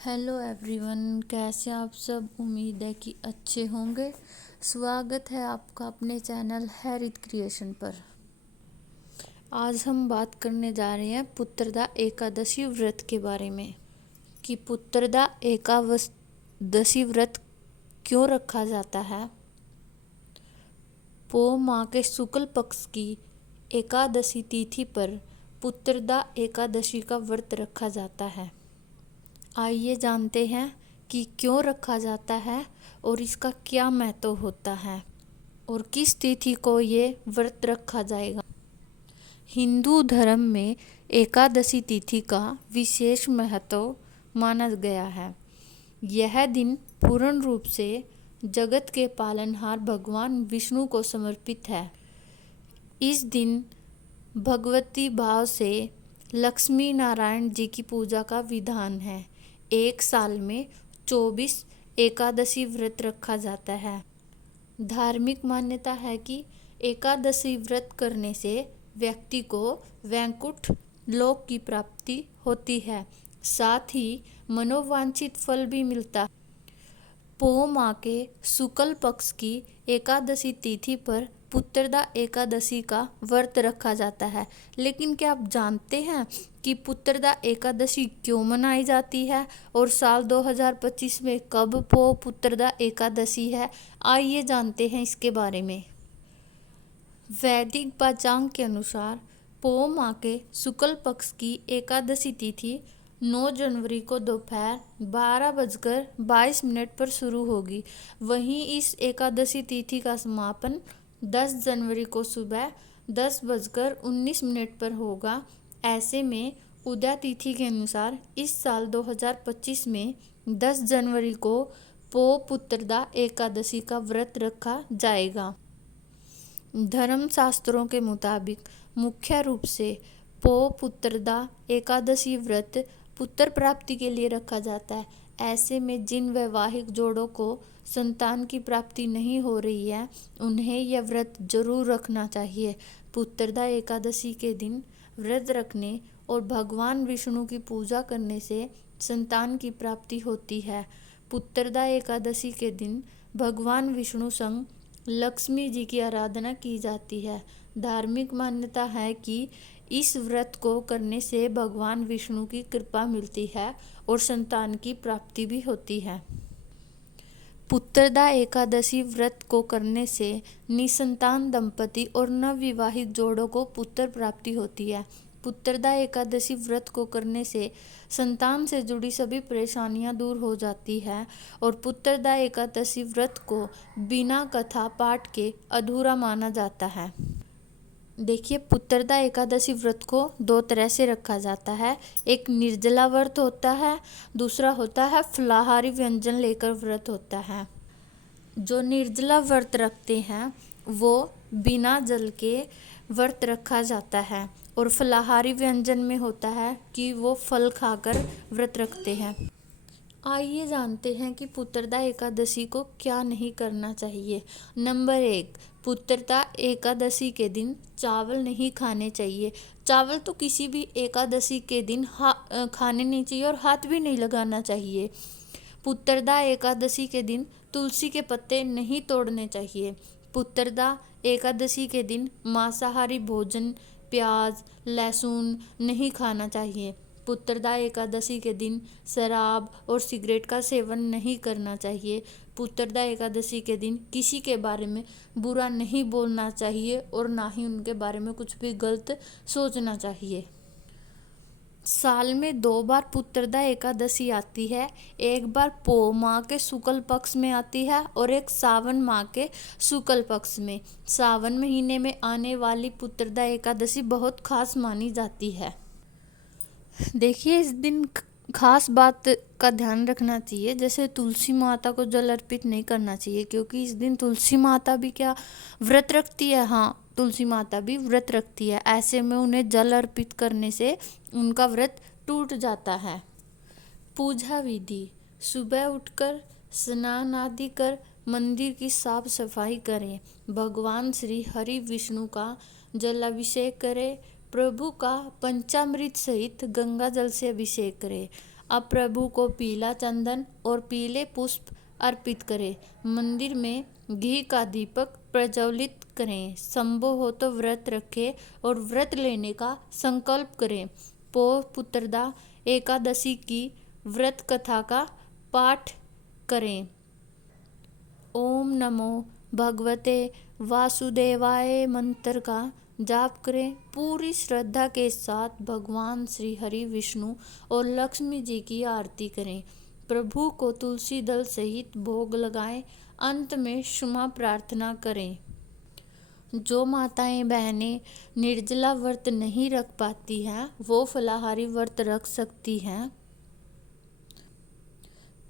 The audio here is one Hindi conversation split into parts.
हेलो एवरीवन, कैसे आप सब। उम्मीद है कि अच्छे होंगे। स्वागत है आपका अपने चैनल हैरित क्रिएशन पर। आज हम बात करने जा रहे हैं पुत्रदा एकादशी व्रत के बारे में कि पुत्रदा एकादशी व्रत क्यों रखा जाता है। पो माह के शुक्ल पक्ष की एकादशी तिथि पर पुत्रदा एकादशी का व्रत रखा जाता है। आइए जानते हैं कि क्यों रखा जाता है और इसका क्या महत्व होता है और किस तिथि को ये व्रत रखा जाएगा। हिंदू धर्म में एकादशी तिथि का विशेष महत्व माना गया है। यह दिन पूर्ण रूप से जगत के पालनहार भगवान विष्णु को समर्पित है। इस दिन भगवती भाव से लक्ष्मी नारायण जी की पूजा का विधान है। एक साल में 24 एकादशी व्रत रखा जाता है। धार्मिक मान्यता है कि एकादशी व्रत करने से व्यक्ति को वैकुंठ लोक की प्राप्ति होती है, साथ ही मनोवांछित फल भी मिलता है। पो माह के शुक्ल पक्ष की एकादशी तिथि पर पुत्रदा एकादशी का व्रत रखा जाता है। लेकिन क्या आप जानते हैं कि पुत्रदा एकादशी क्यों मनाई जाती है और साल 2025 में कब पो पुत्रदा एकादशी है? आइए जानते हैं इसके बारे में। वैदिक पंचांग के अनुसार पो माह के शुक्ल पक्ष की एकादशी तिथि 9 जनवरी को दोपहर 12:22 पर शुरू होगी। वहीं इस एकादशी तिथि का समापन 10 जनवरी को सुबह 10:19 पर होगा। ऐसे में उदय तिथि के अनुसार इस साल 2025 में 10 जनवरी को पो पुत्रदा एकादशी का व्रत रखा जाएगा। धर्म शास्त्रों के मुताबिक मुख्य रूप से पो पुत्रदा एकादशी व्रत पुत्र प्राप्ति के लिए रखा जाता है। ऐसे में जिन वैवाहिक जोड़ों को संतान की प्राप्ति नहीं हो रही है, उन्हें यह व्रत जरूर रखना चाहिए। पुत्रदा एकादशी के दिन व्रत रखने और भगवान विष्णु की पूजा करने से संतान की प्राप्ति होती है। पुत्रदा एकादशी के दिन भगवान विष्णु संग लक्ष्मी जी की आराधना की जाती है। धार्मिक मान्यता है कि इस व्रत को करने से भगवान विष्णु की कृपा मिलती है और संतान की प्राप्ति भी होती है। पुत्रदा एकादशी व्रत को करने से निसंतान दंपति और नवविवाहित जोड़ों को पुत्र प्राप्ति होती है। पुत्रदा एकादशी व्रत को करने से संतान से जुड़ी सभी परेशानियां दूर हो जाती है और पुत्रदा एकादशी व्रत को बिना कथा पाठ के अधूरा माना जाता है। देखिए, पुत्रदा एकादशी व्रत को 2 तरह से रखा जाता है। एक निर्जला व्रत होता है, दूसरा होता है फलाहारी व्यंजन लेकर व्रत होता है। जो निर्जला व्रत रखते हैं वो बिना जल के व्रत रखा जाता है और फलाहारी व्यंजन में होता है कि वो फल खाकर व्रत रखते हैं। आइए जानते हैं कि पुत्रदा एकादशी को क्या नहीं करना चाहिए। नंबर 1, पुत्रदा एकादशी के दिन चावल नहीं खाने चाहिए। चावल तो किसी भी एकादशी के दिन खाने नहीं चाहिए और हाथ भी नहीं लगाना चाहिए। पुत्रदा एकादशी के दिन तुलसी के पत्ते नहीं तोड़ने चाहिए। पुत्रदा एकादशी के दिन मांसाहारी भोजन, प्याज, लहसुन नहीं खाना चाहिए। पुत्रदा एकादशी के दिन शराब और सिगरेट का सेवन नहीं करना चाहिए। पुत्रदा एकादशी के दिन किसी के बारे में बुरा नहीं बोलना चाहिए और ना ही उनके बारे में कुछ भी गलत सोचना चाहिए। साल में 2 बार पुत्रदा एकादशी आती है। एक बार पो माह के शुक्ल पक्ष में आती है और एक सावन माह के शुक्ल पक्ष में। सावन महीने में आने वाली पुत्रदा एकादशी बहुत खास मानी जाती है। देखिए, इस दिन खास बात का ध्यान रखना चाहिए, जैसे तुलसी माता को जल अर्पित नहीं करना चाहिए, क्योंकि इस दिन तुलसी माता भी क्या व्रत रखती है। हाँ, तुलसी माता भी व्रत रखती है। ऐसे में उन्हें जल अर्पित करने से उनका व्रत टूट जाता है। पूजा विधि: सुबह उठकर स्नान आदि कर मंदिर की साफ सफाई करें। भगवान श्री हरि विष्णु का जलाभिषेक करें। प्रभु का पंचामृत सहित गंगा जल से अभिषेक करें। अब प्रभु को पीला चंदन और पीले पुष्प अर्पित करें। मंदिर में घी का दीपक प्रज्वलित करें। संभव हो तो व्रत रखें और व्रत लेने का संकल्प करें। पौष पुत्रदा एकादशी की व्रत कथा का पाठ करें। ओम नमो भगवते वासुदेवाय मंत्र का जाप करें। पूरी श्रद्धा के साथ भगवान श्री हरि, विष्णु और लक्ष्मी जी की आरती करें। प्रभु को तुलसी दल सहित भोग लगाएं। अंत में क्षमा प्रार्थना करें। जो माताएं बहनें निर्जला व्रत नहीं रख पाती हैं वो फलाहारी व्रत रख सकती हैं।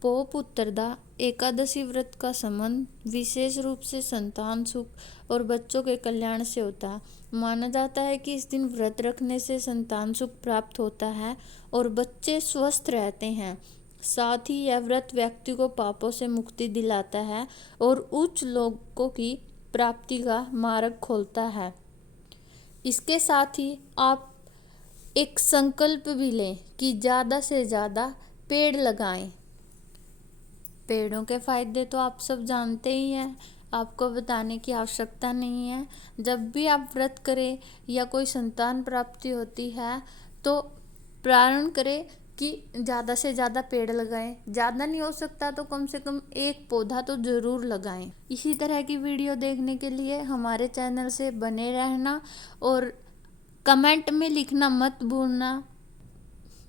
पौष पुत्रदा एकादशी व्रत का संबंध विशेष रूप से संतान सुख और बच्चों के कल्याण से होता है। माना जाता है कि इस दिन व्रत रखने से संतान सुख प्राप्त होता है और बच्चे स्वस्थ रहते हैं। साथ ही यह व्रत व्यक्ति को पापों से मुक्ति दिलाता है और उच्च लोकों की प्राप्ति का मार्ग खोलता है। इसके साथ ही आप एक संकल्प भी लें कि ज़्यादा से ज़्यादा पेड़ लगाएं। पेड़ों के फायदे तो आप सब जानते ही हैं, आपको बताने की आवश्यकता नहीं है। जब भी आप व्रत करें या कोई संतान प्राप्ति होती है तो प्रारण करें कि ज़्यादा से ज़्यादा पेड़ लगाएं। ज़्यादा नहीं हो सकता तो कम से कम एक पौधा तो ज़रूर लगाएं। इसी तरह की वीडियो देखने के लिए हमारे चैनल से बने रहना और कमेंट में लिखना मत भूलना।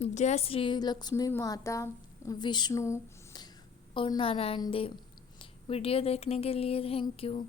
जय श्री लक्ष्मी माता, विष्णु और नारायण देव। वीडियो देखने के लिए थैंक यू।